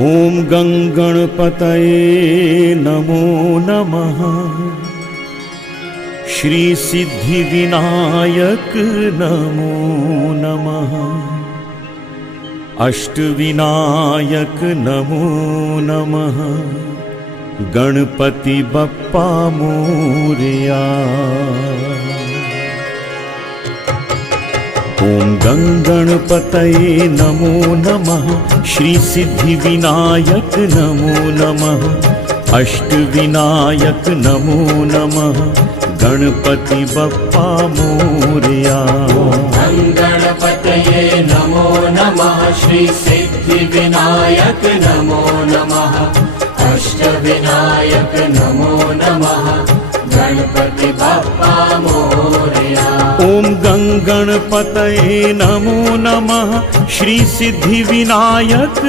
ओम गंगणपतये नमो नमः। श्री सिद्धि विनायक नमो नमः। अष्टविनायक नमो नमः। गणपति बप्पा मोरया। ओम गंगणपतये नमो नमः। श्री सिद्धि विनायक नमो नमः। अष्टविनायक नमो नमः। गणपति बप्पा मोरया। गणपतये नमो नमः। श्री सिद्धि विनायक नमो नमः। अष्टविनायक नमो नमः। गणपति बप्पा मोरया। ओम गंगणपतये नमो नमः। श्री सिद्धि विनायक